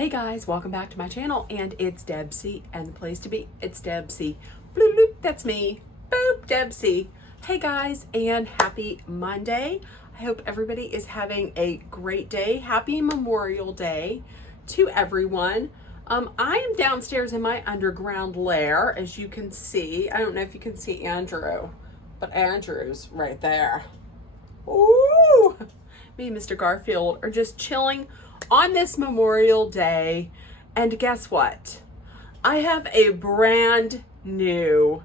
Hey guys, welcome back to my channel, and it's Debsy, and the place to be, it's Debsy. Bloop, bloop, that's me. Boop, Debsy. Hey guys, and happy Monday. I hope everybody is having a great day. Happy Memorial Day to everyone. I am downstairs in my underground lair, as you can see. I don't know if you can see Andrew, but Andrew's right there. Ooh! Me and Mr. Garfield are just chilling on this Memorial Day. And guess what? I have a brand new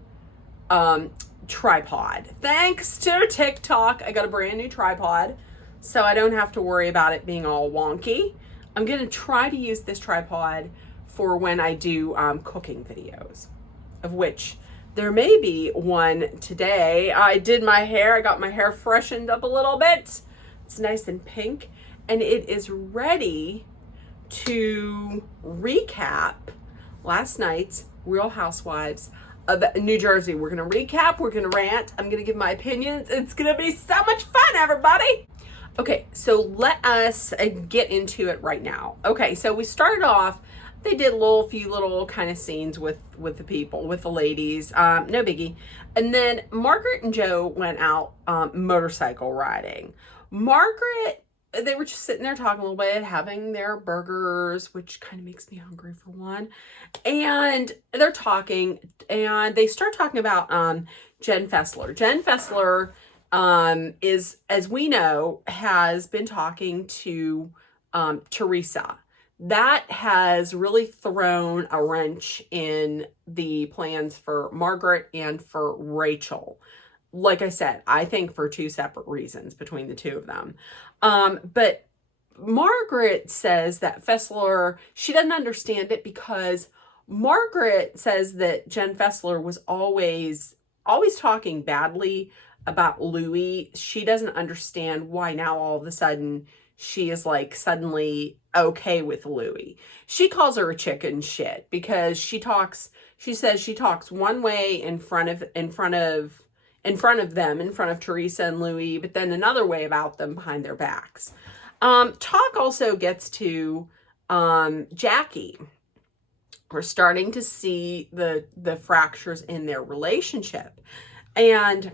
tripod. Thanks to TikTok, I got a brand new tripod, so I don't have to worry about it being all wonky. I'm going to try to use this tripod for when I do cooking videos, of which there may be one today. I did my hair. I got my hair freshened up a little bit. It's nice and pink, and it is ready to recap last night's Real Housewives of New Jersey. We're going to recap. We're going to rant. I'm going to give my opinions. It's going to be so much fun, everybody. Okay, so let us get into it right now. Okay, so we started off. They did a few little kind of scenes with the people, with the ladies. No biggie. And then Margaret and Joe went out motorcycle riding. Margaret, they were just sitting there talking a little bit, having their burgers, which kind of makes me hungry for one. And they're talking, and they start talking about Jen Fessler. Jen Fessler is, as we know, has been talking to Teresa. That has really thrown a wrench in the plans for Margaret and for Rachel. Like I said, I think for two separate reasons between the two of them. But Margaret says that Fessler, she doesn't understand it because Margaret says that Jen Fessler was always talking badly about Louis. She doesn't understand why now all of a sudden she is like suddenly okay with Louis. She calls her a chicken shit because she says she talks one way in front of them, in front of Teresa and Louis, but then another way about them behind their backs. Talk also gets to Jackie. We're starting to see the fractures in their relationship. And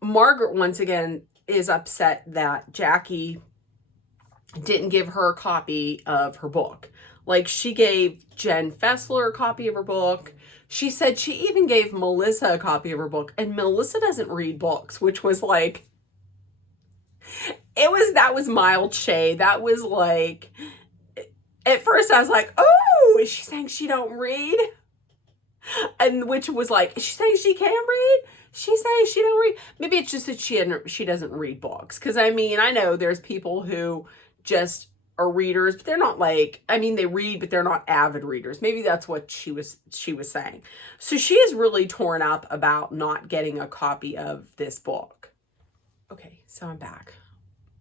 Margaret once again is upset that Jackie didn't give her a copy of her book. Like, she gave Jen Fessler a copy of her book. She said she even gave Melissa a copy of her book, and Melissa doesn't read books, which was like, that was mild shade. That was like, at first I was like, oh, is she saying she don't read? And which was like, is she saying she can read? She's saying she don't read. Maybe it's just that she doesn't read books. Because I mean, I know there's people who just are readers, but they're not like, I mean, they read, but they're not avid readers. Maybe that's what she was saying. So she is really torn up about not getting a copy of this book. Okay, so I'm back.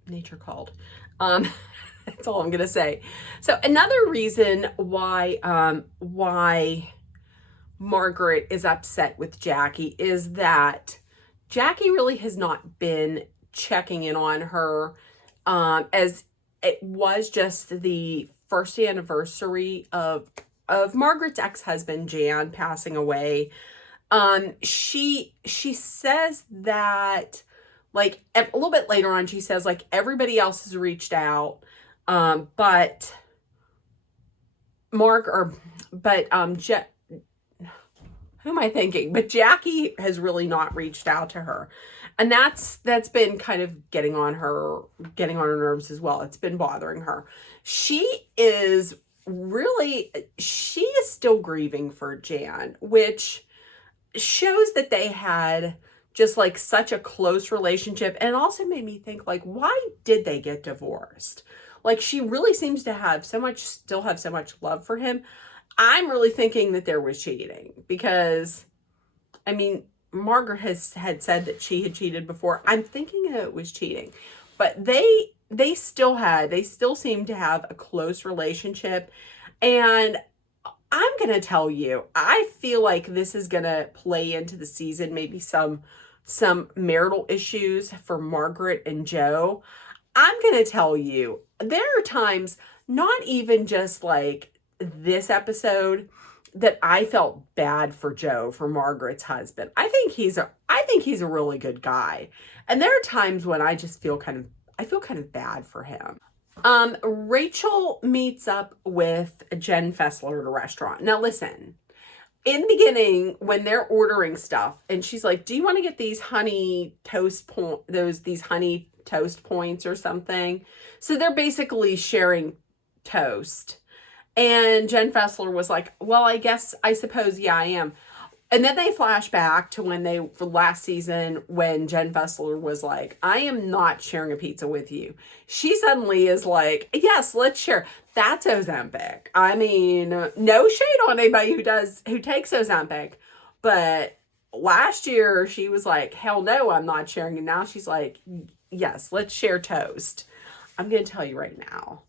Nature called. That's all I'm gonna say. So another reason why Margaret is upset with Jackie is that Jackie really has not been checking in on her, as it was just the first anniversary of Margaret's ex-husband Jan passing away. She says that, like, a little bit later on, she says, like, everybody else has reached out, but who am I thinking? But Jackie has really not reached out to her. And that's been kind of getting on her nerves as well. It's been bothering her. She is still grieving for Jan, which shows that they had just like such a close relationship, and also made me think, like, why did they get divorced? Like, she really seems to still have so much love for him. I'm really thinking that there was cheating because, I mean, Margaret had said that she had cheated before. I'm thinking it was cheating, but they still seem to have a close relationship. And I'm going to tell you, I feel like this is going to play into the season, maybe some marital issues for Margaret and Joe. I'm going to tell you, there are times, not even just like this episode, that I felt bad for Joe, for Margaret's husband. I think he's a really good guy. And there are times when I just I feel kind of bad for him. Rachel meets up with Jen Fessler at a restaurant. Now listen, in the beginning, when they're ordering stuff, and she's like, "Do you want to get these honey toast these honey toast points or something?" So they're basically sharing toast. And Jen Fessler was like, "Well, I suppose, yeah, I am." And then they flash back to for last season, when Jen Fessler was like, "I am not sharing a pizza with you." She suddenly is like, "Yes, let's share." That's Ozempic. I mean, no shade on anybody who takes Ozempic, but last year she was like, "Hell no, I'm not sharing." And now she's like, "Yes, let's share toast." I'm going to tell you right now,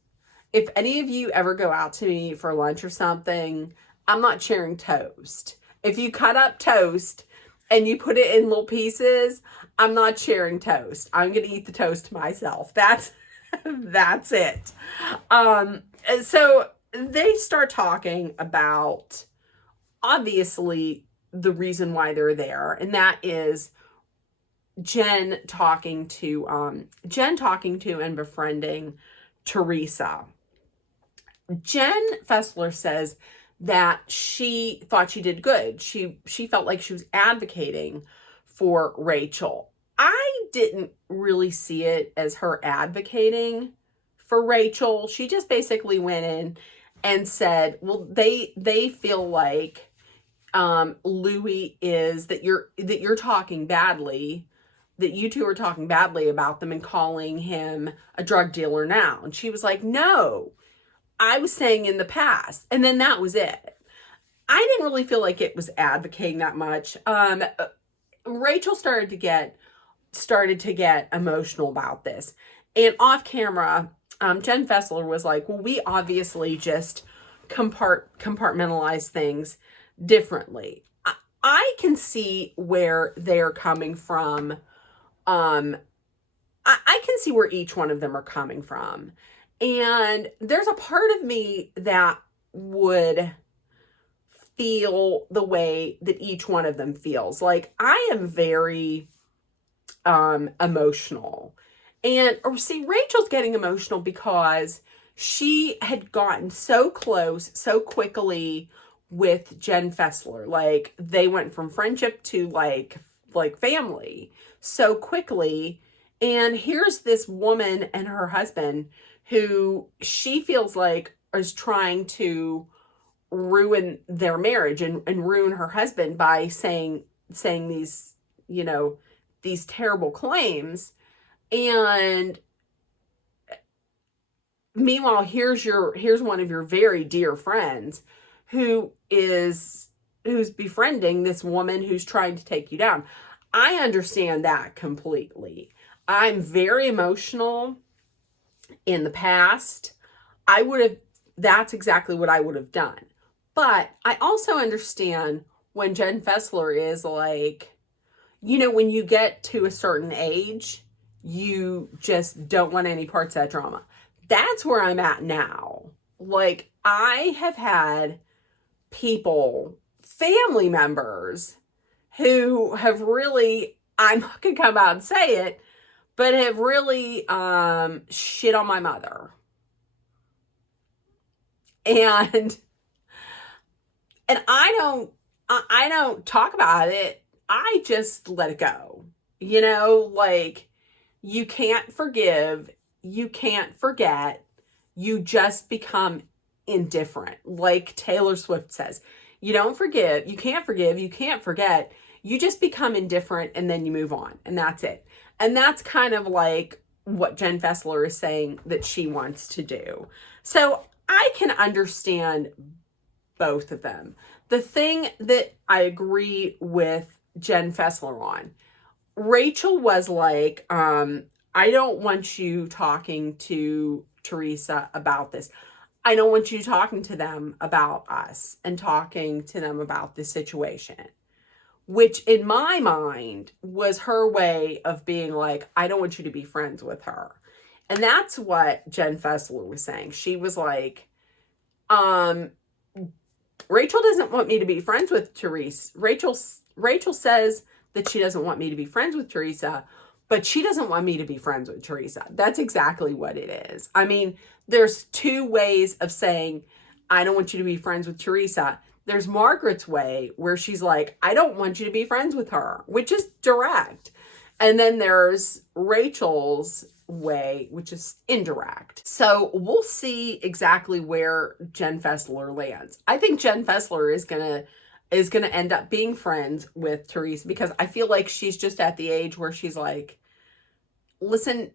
if any of you ever go out to me for lunch or something, I'm not sharing toast. If you cut up toast and you put it in little pieces, I'm not sharing toast. I'm going to eat the toast myself. That's it. So they start talking about, obviously, the reason why they're there, and that is Jen talking to and befriending Teresa. Jen Fessler says that she thought she did good. She felt like she was advocating for Rachel. I didn't really see it as her advocating for Rachel. She just basically went in and said, well, they feel like Louis is that you're talking badly, that you two are talking badly about them and calling him a drug dealer now. And she was like, "No, I was saying in the past." And then that was it. I didn't really feel like it was advocating that much. Rachel started to get emotional about this. And off camera, Jen Fessler was like, "Well, we obviously just compartmentalize things differently." I can see where they're coming from. I can see where each one of them are coming from. And there's a part of me that would feel the way that each one of them feels. Like, I am very emotional. And see, Rachel's getting emotional because she had gotten so close so quickly with Jen Fessler. Like, they went from friendship to like family so quickly. And here's this woman and her husband who she feels like is trying to ruin their marriage and ruin her husband by saying these, these terrible claims. And meanwhile, here's one of your very dear friends who's befriending this woman who's trying to take you down. I understand that completely. I'm very emotional. In the past, that's exactly what I would have done. But I also understand when Jen Fessler is like, when you get to a certain age, you just don't want any parts of that drama. That's where I'm at now. Like, I have had people, family members, who have really, I'm not going to come out and say it, but have really shit on my mother. And I don't talk about it. I just let it go. Like, you can't forgive, you can't forget, you just become indifferent. Like Taylor Swift says, you don't forgive, you can't forget, you just become indifferent and then you move on, and that's it. And that's kind of like what Jen Fessler is saying that she wants to do. So I can understand both of them. The thing that I agree with Jen Fessler on, Rachel was like, I don't want you talking to Teresa about this. I don't want you talking to them about us and talking to them about this situation. Which in my mind was her way of being like, I don't want you to be friends with her. And that's what Jen Fessler was saying. She was like, um, Rachel doesn't want me to be friends with Teresa. Rachel says that she doesn't want me to be friends with Teresa, but she doesn't want me to be friends with Teresa. That's exactly what it is. I mean, there's two ways of saying, I don't want you to be friends with Teresa. There's Margaret's way where she's like, I don't want you to be friends with her, which is direct. And then there's Rachel's way, which is indirect. So we'll see exactly where Jen Fessler lands. I think Jen Fessler is gonna end up being friends with Teresa, because I feel like she's just at the age where she's like, listen,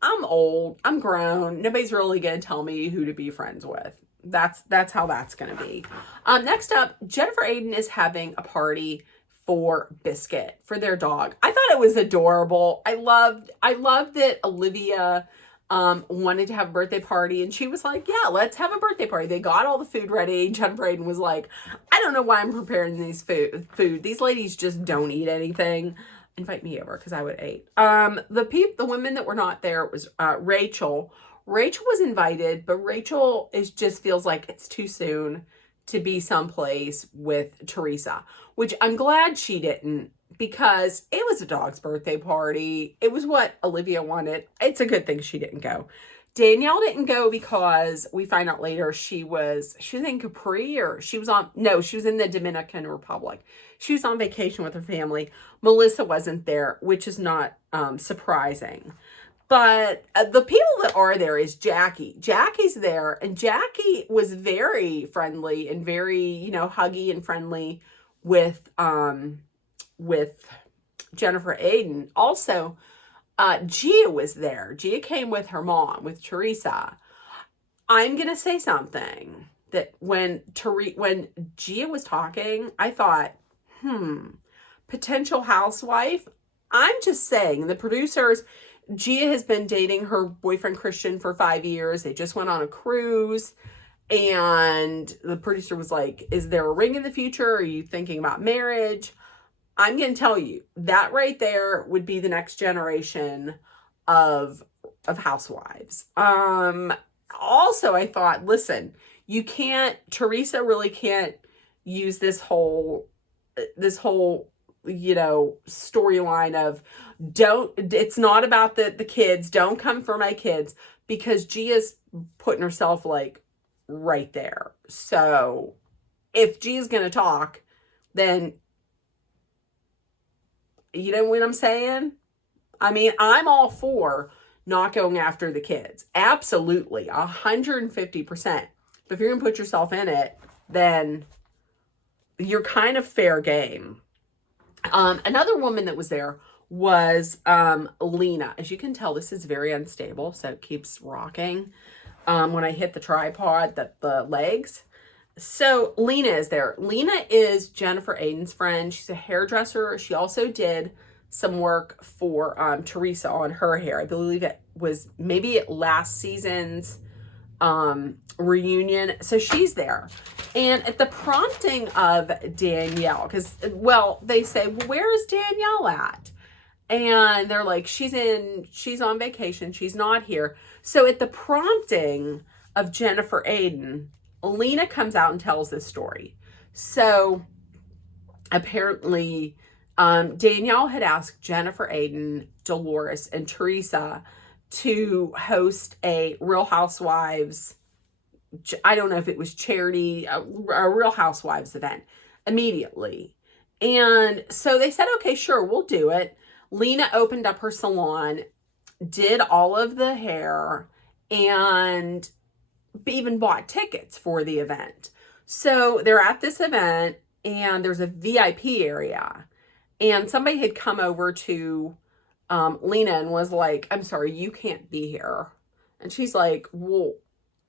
I'm old, I'm grown, nobody's really gonna tell me who to be friends with. That's how that's gonna be. Next up, Jennifer Aydin is having a party for Biscuit, for their dog. I thought it was adorable. I loved that Olivia wanted to have a birthday party, and she was like, yeah, let's have a birthday party. They got all the food ready. Jennifer Aydin was like, I don't know why I'm preparing these food. These ladies just don't eat anything. Invite me over, because I would eat. The women that were not there was Rachel. Rachel was invited, but Rachel just feels like it's too soon to be someplace with Teresa, which I'm glad she didn't, because it was a dog's birthday party. It was what Olivia wanted. It's a good thing she didn't go. Danielle didn't go because we find out later she was in Capri, or she was in the Dominican Republic. She was on vacation with her family. Melissa wasn't there, which is not surprising. But the people that are there is Jackie. Jackie's there, and Jackie was very friendly and very, huggy and friendly with Jennifer Aydin. Also, Gia was there. Gia came with her mom, with Teresa. I'm gonna say something that when Gia was talking, I thought, potential housewife. I'm just saying, the producers. Gia has been dating her boyfriend Christian for 5 years. They just went on a cruise, and the producer was like, is there a ring in the future? Are you thinking about marriage? I'm going to tell you, that right there would be the next generation of housewives. Also, I thought, listen, Teresa really can't use this whole storyline of it's not about the kids, don't come for my kids, because Gia's putting herself like right there. So if Gia's gonna talk, then you know what I'm saying? I mean, I'm all for not going after the kids. Absolutely, 150%. But if you're gonna put yourself in it, then you're kind of fair game. Another woman that was there was Lena. As you can tell, this is very unstable, so it keeps rocking when I hit the tripod, the legs. So Lena is there. Lena is Jennifer Aydin's friend. She's a hairdresser. She also did some work for Teresa on her hair. I believe it was maybe last season's reunion. So she's there. And at the prompting of Danielle, because, they say, well, where is Danielle at? And they're like, she's on vacation. She's not here. So at the prompting of Jennifer Aydin, Lena comes out and tells this story. So apparently, Danielle had asked Jennifer Aydin, Dolores, and Teresa to host a Real Housewives, I don't know if it was charity, a Real Housewives event immediately. And so they said, okay, sure, we'll do it. Lena opened up her salon, did all of the hair, and even bought tickets for the event. So they're at this event, and there's a VIP area. And somebody had come over to Lena and was like, I'm sorry, you can't be here. And she's like, well,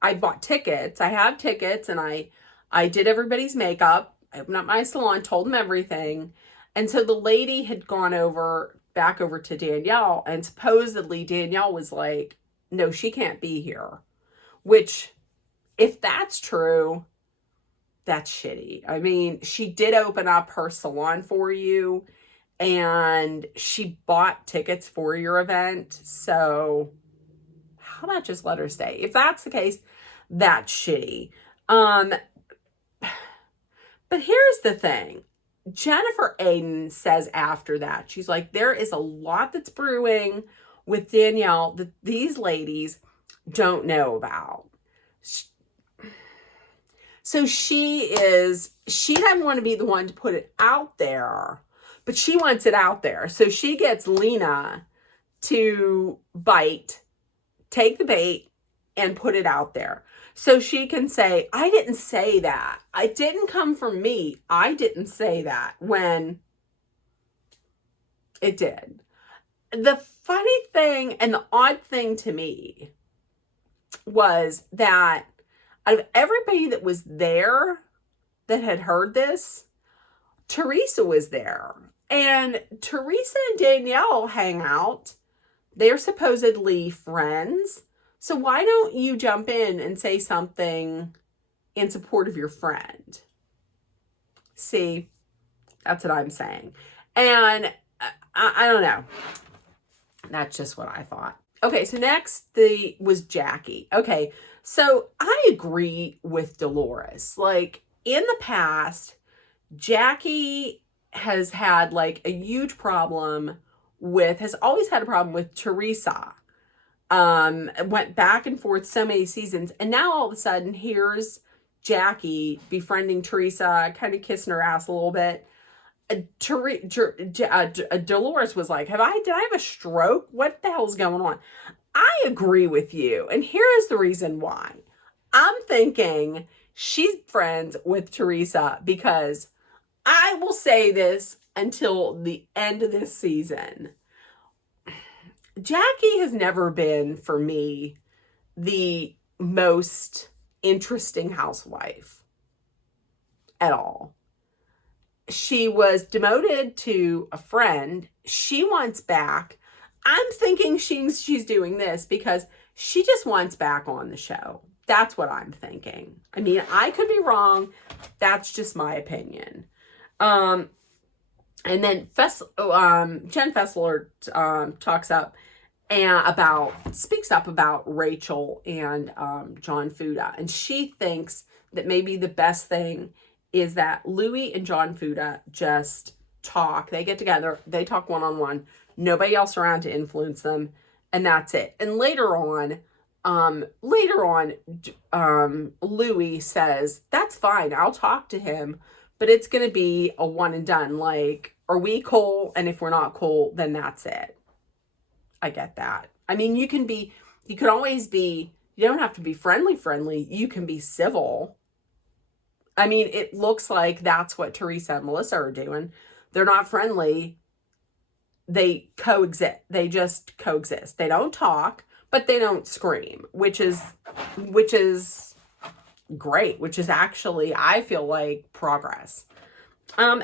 I bought tickets. I have tickets, and I did everybody's makeup. I opened up my salon, told them everything. And so the lady had gone back over to Danielle, and supposedly Danielle was like, no, she can't be here. Which, if that's true, that's shitty. I mean, she did open up her salon for you, and she bought tickets for your event. So how about just let her stay? If that's the case, that's shitty. But here's the thing. Jennifer Aiden says after that, she's like, there is a lot that's brewing with Danielle that these ladies don't know about. So she doesn't want to be the one to put it out there, but she wants it out there. So she gets Lena to take the bait and put it out there. So she can say, I didn't say that. It didn't come from me. I didn't say that, when it did. The funny thing and the odd thing to me was that out of everybody that was there that had heard this, Teresa was there. And Teresa and Danielle hang out. They're supposedly friends. So why don't you jump in and say something in support of your friend? See, that's what I'm saying. And I don't know. That's just what I thought. Okay, so next was Jackie. Okay, so I agree with Dolores. Like, in the past, Jackie has had like a huge problem has always had a problem with Teresa. Went back and forth so many seasons, and now all of a sudden here's Jackie befriending Teresa, kind of kissing her ass a little bit. Dolores was like, did I have a stroke? What the hell's going on? I agree with you, and here is the reason why. I'm thinking she's friends with Teresa because I will say this until the end of this season. Jackie has never been, for me, the most interesting housewife at all. She was demoted to a friend. She wants back. I'm thinking she's doing this because she just wants back on the show. That's what I'm thinking. I mean, I could be wrong. That's just my opinion. And then Jen Fessler speaks up about Rachel and John Fuda, and she thinks that maybe the best thing is that Louis and John Fuda just talk. They get together, they talk one-on-one, nobody else around to influence them, and that's it. And later on, Louis says, that's fine, I'll talk to him, but it's going to be a one and done. Like, are we cool? And if we're not cool, then that's it. I get that. I mean, you can always be, you don't have to be friendly. You can be civil. I mean, it looks like that's what Teresa and Melissa are doing. They're not friendly. They coexist. They just coexist. They don't talk, but they don't scream, which is great, which is actually, I feel like, progress.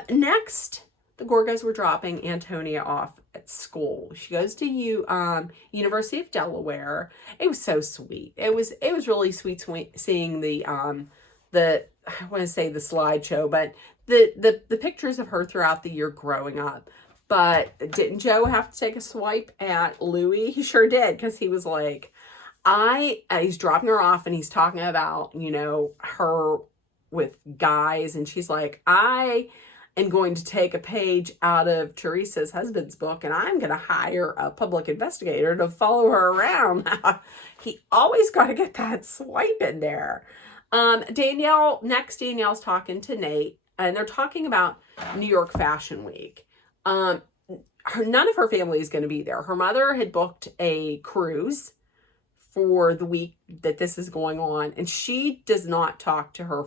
Next, the Gorgas were dropping Antonia off at school. She goes to University of Delaware. It was so sweet. It was really sweet seeing the I want to say the slideshow, but the pictures of her throughout the year growing up. But didn't Joe have to take a swipe at Louis? He sure did, because he was like, he's dropping her off and he's talking about, her with guys, and she's like, I am going to take a page out of Teresa's husband's book, and I'm going to hire a public investigator to follow her around. He always got to get that swipe in there. Danielle's talking to Nate, and they're talking about New York Fashion Week. None of her family is going to be there. Her mother had booked a cruise for the week that this is going on, and she does not talk to her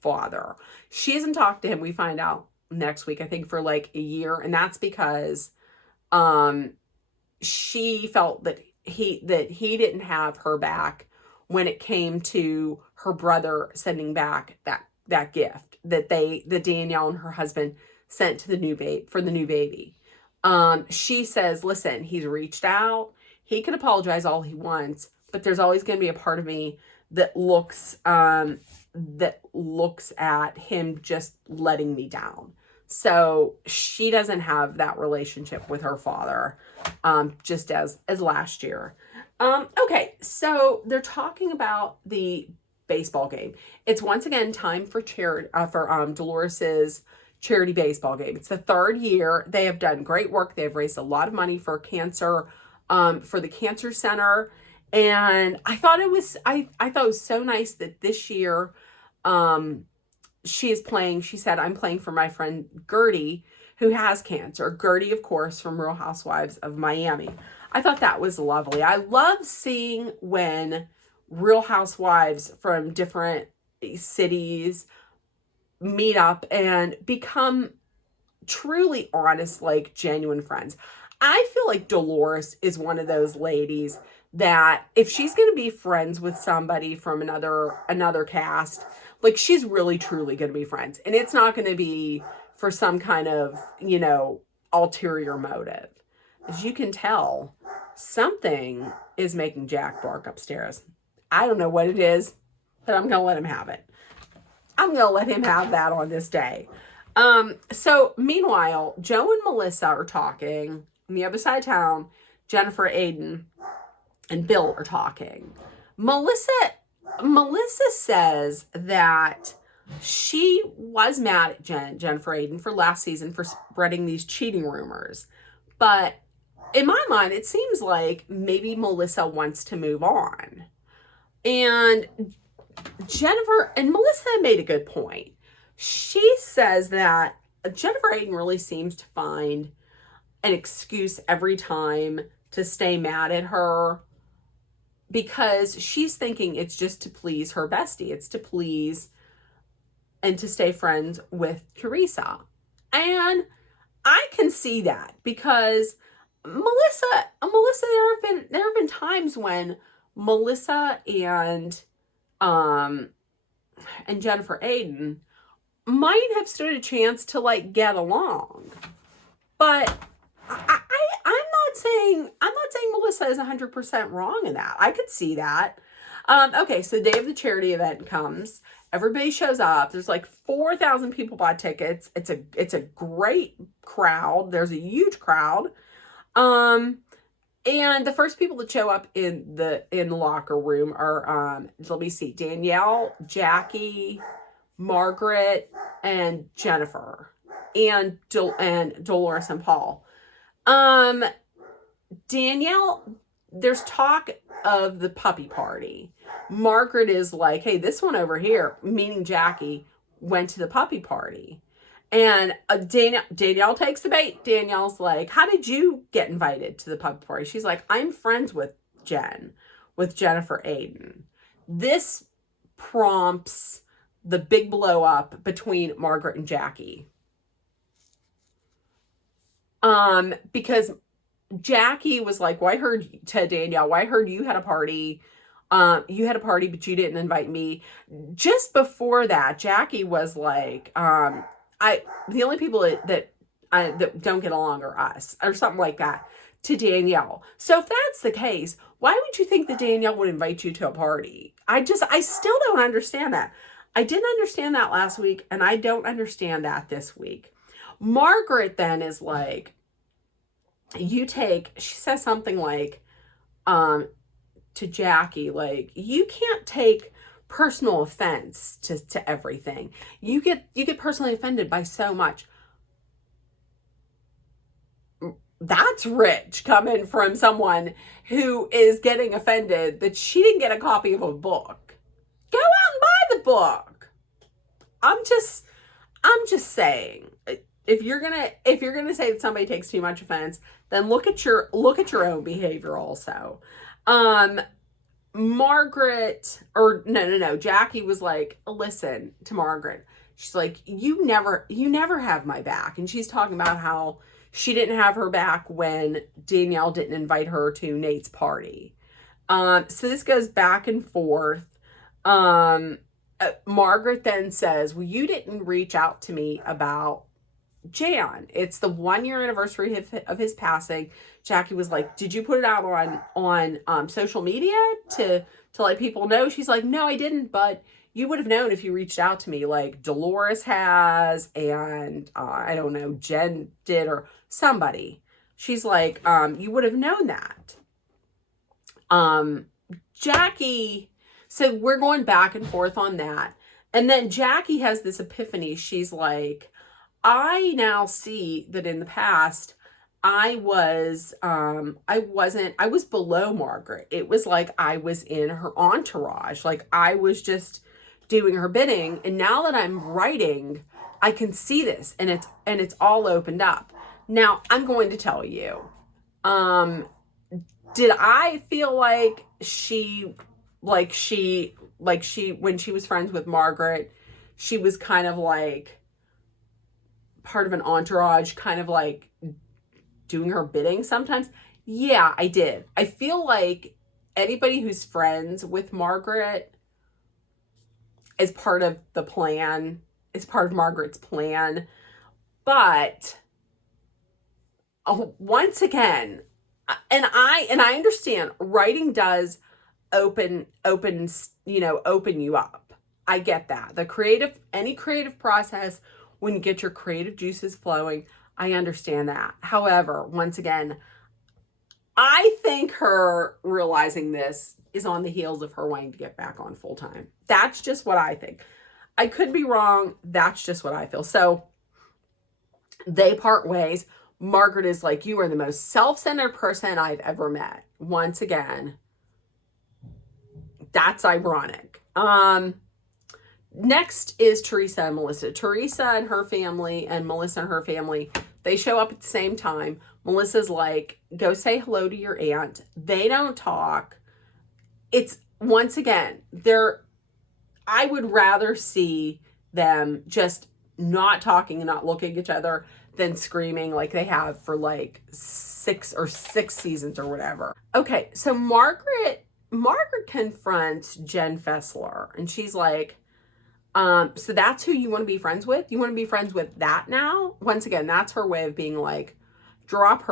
father. She hasn't talked to him, we find out next week, I think, for like a year, and that's because she felt that he didn't have her back when it came to her brother sending back that gift that Danielle and her husband sent to the new baby. She says, listen, he's reached out. He can apologize all he wants, but there's always going to be a part of me that looks at him just letting me down. So she doesn't have that relationship with her father, just as last year. Okay, so they're talking about the baseball game. It's once again time for Dolores's charity baseball game. It's the third year. They have done great work. They've raised a lot of money for cancer, for the cancer center. And I thought it was so nice that this year, she said, I'm playing for my friend Gertie, who has cancer. Gertie, of course, from Real Housewives of Miami. I thought that was lovely. I love seeing when Real Housewives from different cities meet up and become truly honest, like genuine friends. I feel like Dolores is one of those ladies that if she's going to be friends with somebody from another cast, like she's really truly going to be friends, and it's not going to be for some kind of, ulterior motive. As you can tell, something is making Jack bark upstairs. I don't know what it is, but I'm going to let him have it. I'm going to let him have that on this day. So meanwhile, Joe and Melissa are talking on the other side of town. Jennifer, Aiden, and Bill are talking. Melissa says that she was mad at Jennifer Aiden for last season for spreading these cheating rumors. But in my mind, it seems like maybe Melissa wants to move on. And Jennifer and Melissa made a good point. She says that Jennifer Aiden really seems to find an excuse every time to stay mad at her, because she's thinking it's just to please her bestie. It's to please and to stay friends with Teresa. And I can see that, because Melissa, there have been times when Melissa and Jennifer Aiden might have stood a chance to like get along. But I'm not saying Melissa is 100% wrong in that. I could see that. Okay, so the day of the charity event comes. Everybody shows up. There's like 4,000 people bought tickets. It's a great crowd. There's a huge crowd. And the first people that show up in the locker room are let me see, Danielle, Jackie, Margaret, and Jennifer, and Dolores and Paul. Danielle, there's talk of the puppy party. Margaret is like, hey, this one over here, meaning Jackie, went to the puppy party. And Danielle takes the bait. Danielle's like, how did you get invited to the puppy party? She's like, I'm friends with Jennifer Aiden. This prompts the big blow up between Margaret and Jackie. Because Jackie was like, well, I heard to Danielle, well, I heard you had a party. You had a party, but you didn't invite me. Just before that, Jackie was like, the only people that don't get along are us, or something like that, to Danielle. So if that's the case, why would you think that Danielle would invite you to a party? I still don't understand that. I didn't understand that last week, and I don't understand that this week. Margaret then is like, she says something like, to Jackie, like, you can't take personal offense to everything. You get personally offended by so much. That's rich, coming from someone who is getting offended that she didn't get a copy of a book. Go out and buy the book. I'm just saying, if you're gonna say that somebody takes too much offense, then look at your own behavior also. Jackie was like, listen to Margaret. She's like, you never have my back. And she's talking about how she didn't have her back when Danielle didn't invite her to Nate's party. So this goes back and forth. Margaret then says, well, you didn't reach out to me about Jan. It's the 1-year anniversary of his passing. Jackie was like, did you put it out on social media to let people know? She's like, no, I didn't, but you would have known if you reached out to me, like Dolores has, and I don't know, Jen did, or somebody. She's like, you would have known that. Um, Jackie, so we're going back and forth on that. And then Jackie has this epiphany. She's like, I now see that in the past, I was below Margaret. It was like I was in her entourage. Like I was just doing her bidding. And now that I'm writing, I can see this and it's all opened up. Now I'm going to tell you, did I feel like when she was friends with Margaret, she was kind of like part of an entourage, kind of like doing her bidding sometimes? Yeah, I did. I feel like anybody who's friends with Margaret is part of the plan, is part of Margaret's plan. But once again, and I understand writing does open you up. I get that. Any creative process, when you get your creative juices flowing, I understand that. However, once again, I think her realizing this is on the heels of her wanting to get back on full time. That's just what I think. I could be wrong. That's just what I feel. So they part ways. Margaret is like, you are the most self-centered person I've ever met. Once again, that's ironic. Next is Teresa and Melissa. Teresa and her family and Melissa and her family, they show up at the same time. Melissa's like, go say hello to your aunt. They don't talk. It's, once again, I would rather see them just not talking and not looking at each other than screaming like they have for like six seasons or whatever. Okay, so Margaret confronts Jen Fessler and she's like, so that's who you want to be friends with? You want to be friends with that now? Once again, that's her way of being like, drop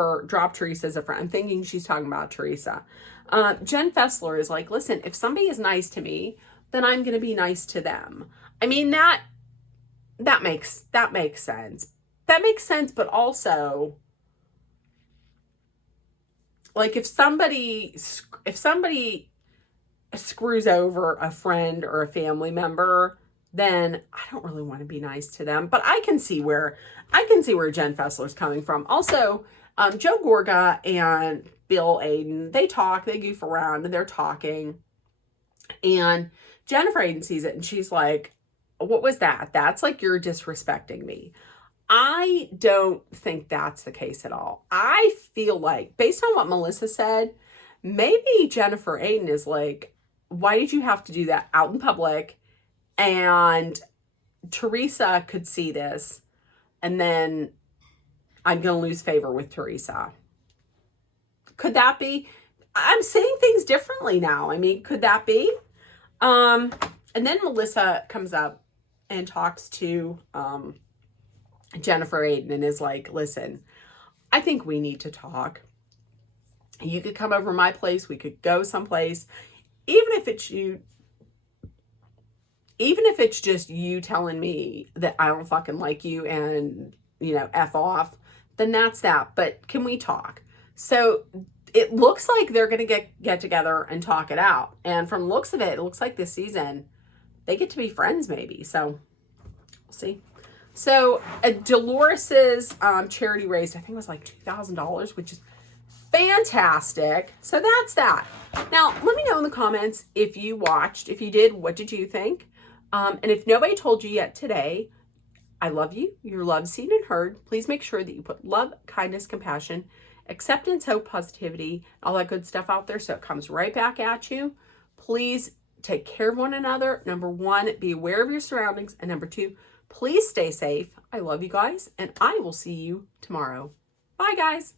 Teresa as a friend. I'm thinking she's talking about Teresa. Jen Fessler is like, listen, if somebody is nice to me, then I'm going to be nice to them. I mean, that makes sense. That makes sense, but also, like, if somebody screws over a friend or a family member, then I don't really want to be nice to them. But I can see where Jen Fessler is coming from. Also, Joe Gorga and Bill Aiden, they talk, they goof around, and they're talking. And Jennifer Aiden sees it, and she's like, what was that? That's like, you're disrespecting me. I don't think that's the case at all. I feel like, based on what Melissa said, maybe Jennifer Aiden is like, why did you have to do that out in public? And Teresa could see this, and then I'm going to lose favor with Teresa. Could that be? I'm saying things differently now. I mean, could that be? And then Melissa comes up and talks to Jennifer Aiden and is like, listen, I think we need to talk. You could come over my place. We could go someplace. Even if it's just you telling me that I don't fucking like you and, F off, then that's that. But can we talk? So it looks like they're going to get together and talk it out. And from the looks of it, it looks like this season they get to be friends maybe. So we'll see. So Dolores's charity raised, I think it was like $2,000, which is fantastic. So that's that. Now, let me know in the comments if you watched. If you did, what did you think? And if nobody told you yet today, I love you. You're loved, seen, and heard. Please make sure that you put love, kindness, compassion, acceptance, hope, positivity, all that good stuff out there so it comes right back at you. Please take care of one another. Number one, be aware of your surroundings. And number two, please stay safe. I love you guys, and I will see you tomorrow. Bye, guys.